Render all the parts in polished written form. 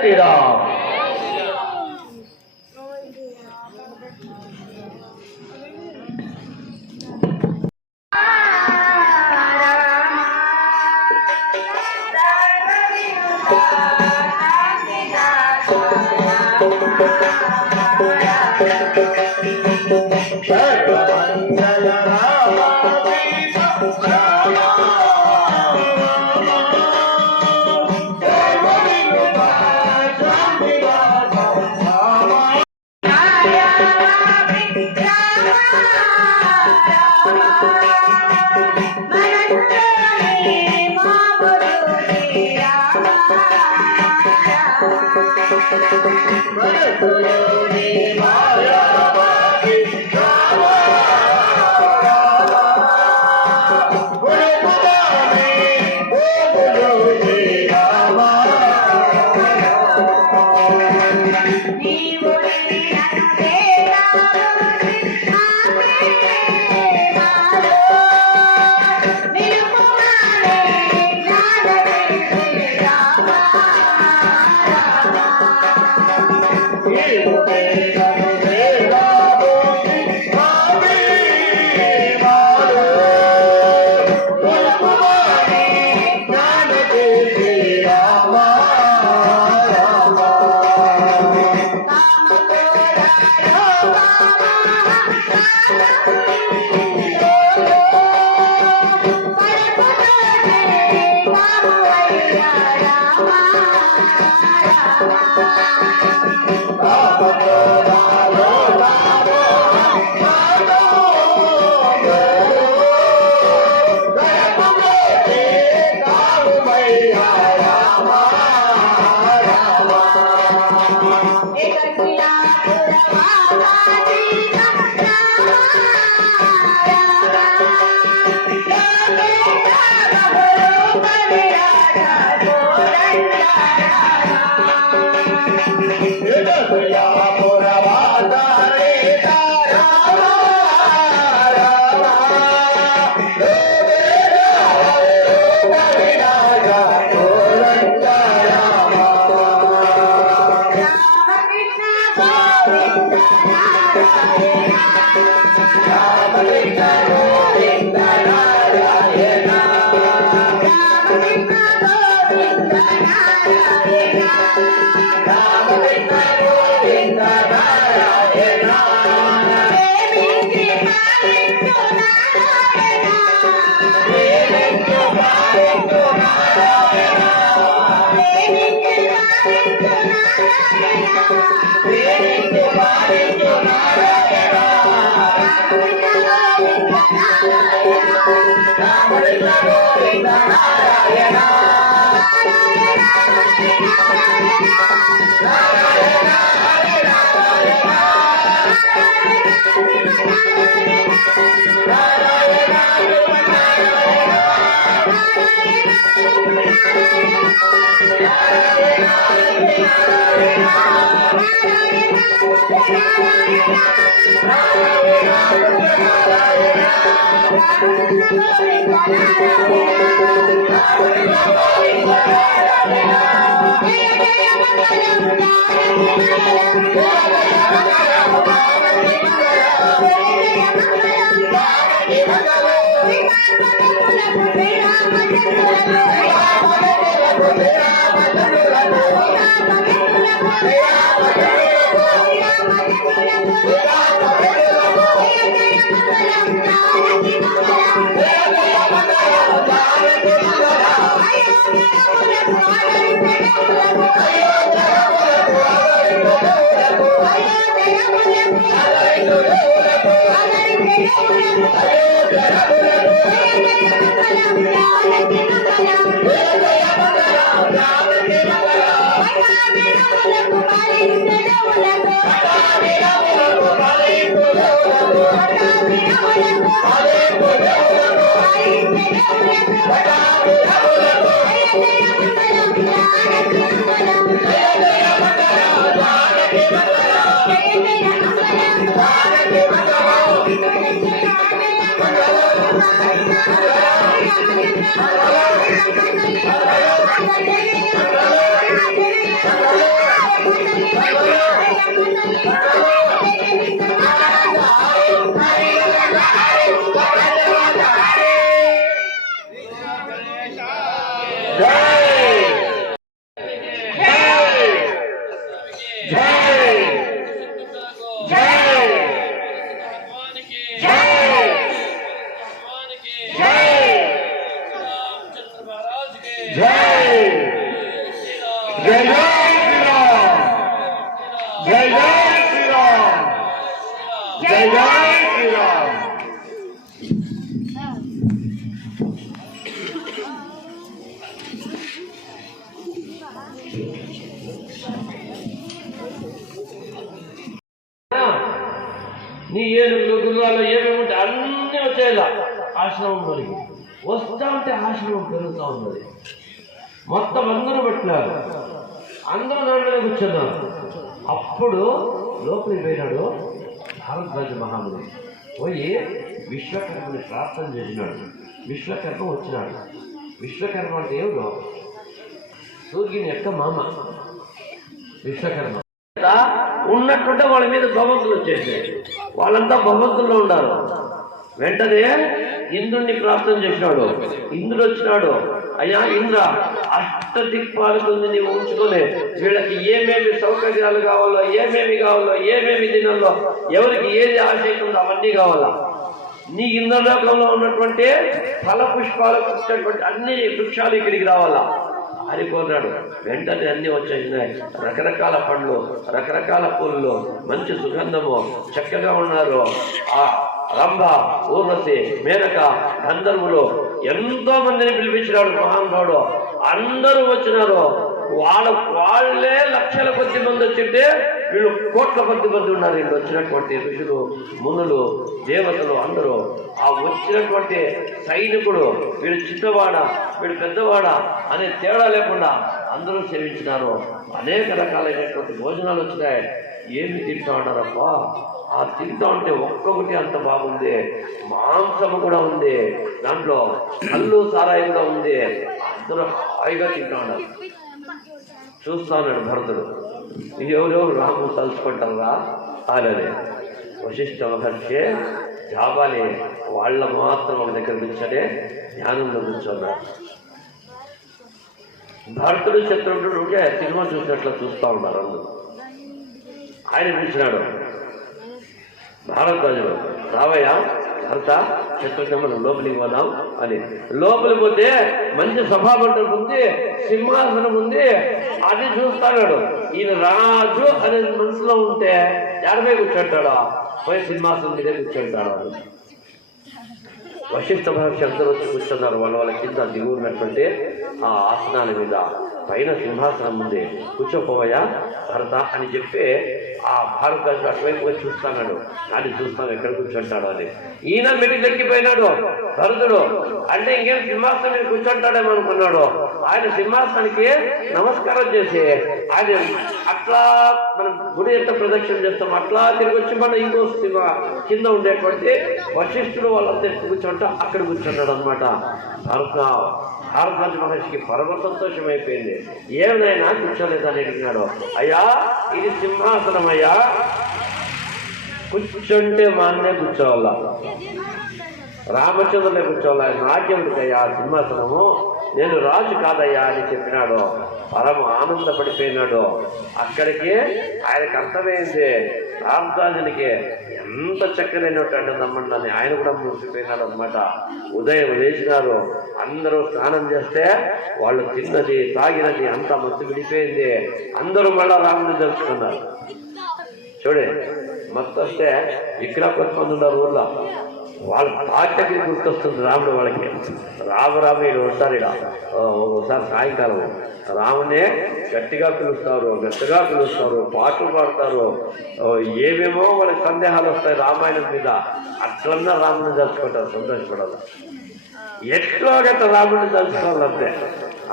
శ్రీరామ్. నీ ఏనుగులు గుర్రాలు ఏమేమి ఉంటే అన్నీ వచ్చేలా ఆశ్రమం వరకు వస్తా ఉంటే ఆశ్రమం పెరుగుతూ ఉన్నది. మొత్తం అందరూ పెట్టినారు, అందరూ దాంట్లో కూర్చున్నారు. అప్పుడు లోపలికి పోయినాడు భారద్వాజ మహాముని. పోయి విశ్వకర్మని ప్రార్థన చేసినాడు. విశ్వకర్మ వచ్చినాడు. విశ్వకర్మ అంటే ఎవరు? సూర్యుని యొక్క మామ విశ్వకర్మ. ఉన్నట్టుంటే వాళ్ళ మీద భగవంతులు వచ్చేసాయి. వాళ్ళంతా భగవంతుల్లో ఉన్నారు. వెంటనే ఇంద్రుడిని ప్రార్థన చేసినాడు. ఇంద్రుడు వచ్చినాడు. అయ్యా ఇంద్ర, అష్టదిక్పాలకుల్ని నీవు ఉంచుకొని వీళ్ళకి ఏమేమి సౌకర్యాలు కావాలో, ఏమేమి కావాలో, ఏమేమి తినాలో, ఎవరికి ఏది ఆశయం ఉందో అవన్నీ కావాలా. నీ ఇంద్రలోకంలో ఉన్నటువంటి ఫల పుష్పాలకు వచ్చినటువంటి అన్ని వృక్షాలు ఇక్కడికి రావాలా అని కోరినాడు. వెంటనే అన్ని వచ్చేసినాయి. రకరకాల పండ్లు, రకరకాల పూలు, మంచి సుగంధము, చక్కగా ఉన్నారు. ఆ రంభ, ఊర్వశి, మేనక, గంధర్వులు ఎంతో మందిని పిలిపించినాడు మహానుభావుడు. అందరూ వచ్చినారు. వాళ్ళే లక్షల కొద్ది మంది వచ్చింటే వీళ్ళు కోట్ల కొద్ది మంది ఉన్నారు. వీళ్ళు వచ్చినటువంటి ఋషులు, మునులు, దేవతలు అందరూ. ఆ వచ్చినటువంటి సైనికుడు వీడు చిన్నవాడ, వీడు పెద్దవాడ అనే తేడా లేకుండా అందరూ సేవించినారు. అనేక రకాలైనటువంటి భోజనాలు వచ్చినాయి. ఏమి తింటా ఉన్నారప్పా? ఆ తింటా ఉంటే ఒక్కొక్కటి అంత బాగుంది. మాంసము కూడా ఉంది, దాంట్లో కళ్ళు సారాయి కూడా ఉంది. అందరూ హాయిగా తింటా ఉన్నారు. చూస్తా ఉన్నాడు భరతుడు. ఎవరెవరు రాము తలుచుకుంటారా అలానే వశిష్ఠ మహర్షి జాబాలి వాళ్ళ మాత్రం ఒక దగ్గర కూర్చొని ధ్యానంలో కూర్చున్నారు. భరతుడు శత్రుఘ్నుడు ఉంటే సినిమా చూసినట్లు చూస్తూ ఉన్నారు అందరూ. ఆయన పిలిచినాడు భారద్వాజుడు, రావయ్య భర్త శత్రుఘ్నుడు లోపలికి పోదాం అని. లోపలికి పోతే మంచి సభామంటపం ఉంది, సింహాసనం ఉంది. అది చూస్తాడు. ఈయన రాజు అనే మనసులో ఉంటే ఎడమే కూర్చుంటాడు, పోయి సింహాసనం మీదే కూర్చుంటాడు. వశిష్ఠ మహర్షి అందరూ వచ్చి కూర్చున్నారు. వాళ్ళ కింద దిగున్నటువంటి ఆ ఆసనాల మీద. పైన సింహాసనం ఉంది, కూర్చోపోవయ్యా భరత అని చెప్పి ఆ భారద్వాజుడు అటువైపుగా చూస్తున్నాడు. కానీ చూస్తాను ఎక్కడ కూర్చుంటాడు అని. ఈయన మెట్టి దక్కిపోయినాడు భరతుడు. అంటే ఇంకేం సింహాసనం మీద కూర్చుంటాడేమో అనుకున్నాడు. ఆయన సింహాసనానికి నమస్కారం చేసి ఆయన అట్లా మనం గుడి ఎంత ప్రదక్షిణ చేస్తాం అట్లా తిరిగి వచ్చి మన ఇంకో కింద ఉండేటువంటి వశిష్ఠుడు వాళ్ళంతా కూర్చుంటా అక్కడ కూర్చున్నాడు అనమాట. భారద్వాజ మహర్షికి పరమ సంతోషం అయిపోయింది. ఏమైనా కూర్చోలేదని అడిగినాడు. అయ్యా ఇది సింహాసనం అయ్యా, కూర్చుంటే మాన్నే కూర్చోవాలా, రామచంద్రులే కూర్చోవాలా, నాకేమిటికయ్యా సింహాసనము, నేను రాజు కాదయ్యా అని చెప్పినాడు. పరమ ఆనందపడిపోయినాడు. అక్కడికి ఆయనకు అర్థమైంది రామదాసునికి ఎంత చక్కరైనటువంటి నమ్మండి. ఆయన కూడా మురిసిపోయినాడు అనమాట. ఉదయం లేచినారు. అందరూ స్నానం చేస్తే వాళ్ళు తిన్నది తాగినది అంతా మత్తు విడిపోయింది. అందరూ మళ్ళా రాముని తెలుసుకున్నారు. చూడే మత్తు వస్తే ఇక్కడ కొంతమంది ఉన్నారు ఊర్లో. వాళ్ళ ఆటకి గుర్తొస్తుంది రాముడు వాళ్ళకి. రామరామ వీళ్ళు ఉంటారు ఇక్కడ. ఒకసారి సాయంకాలం రామునే గట్టిగా పిలుస్తారు, గట్టిగా పిలుస్తారు, పాటలు పాడతారు. ఏమేమో వాళ్ళకి సందేహాలు వస్తాయి రామాయణం మీద. అట్లన్నా రాముని తలుచుకుంటారు, సంతోషపడాలి. ఎట్లో గట్ట రాముడిని తలుచుకోవాలంతే.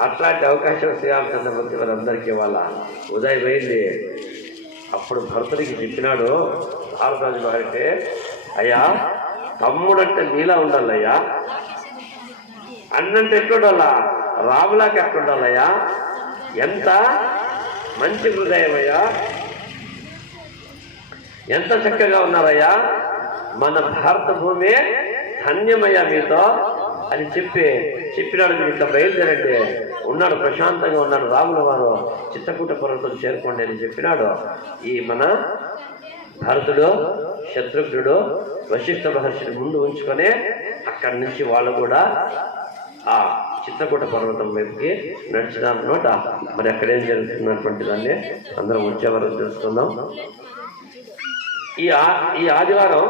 అట్లాంటి అవకాశం శ్రీరామచంద్రమూర్తి వారందరికీ వాళ్ళ ఉదయం అయింది. అప్పుడు భరతుడికి చెప్పినాడు భారద్వాజ మహర్షి, అయ్యా తమ్ముడంటే నీలా ఉండాలయ్యా, అన్నంటే ఎట్లుండాలా, రాములాకి ఎట్లుండాలయ్యా. ఎంత మంచి హృదయం అయ్యా, ఎంత చక్కగా ఉన్నారయ్యా, మన భారత భూమి ధన్యమయ్యా మీతో అని చెప్పినాడు. మీరు ఇట్లా బయలుదేరండి, ఉన్నాడు, ప్రశాంతంగా ఉన్నాడు. రాముల వారు చిత్తకూట పర్వతం చేరుకోండి అని చెప్పినాడు. ఈ మన భరతుడు, శత్రుఘ్నుడు వశిష్ఠ మహర్షిని ముందు ఉంచుకొని అక్కడి నుంచి వాళ్ళు కూడా ఆ చిత్తకూట పర్వతం వైపుకి నడిచినారన్నమాట. మరి అక్కడేం జరుగుతున్నటువంటి దాన్ని అందరం వచ్చే వరకు తెలుసుకుందాం. ఈ ఆదివారం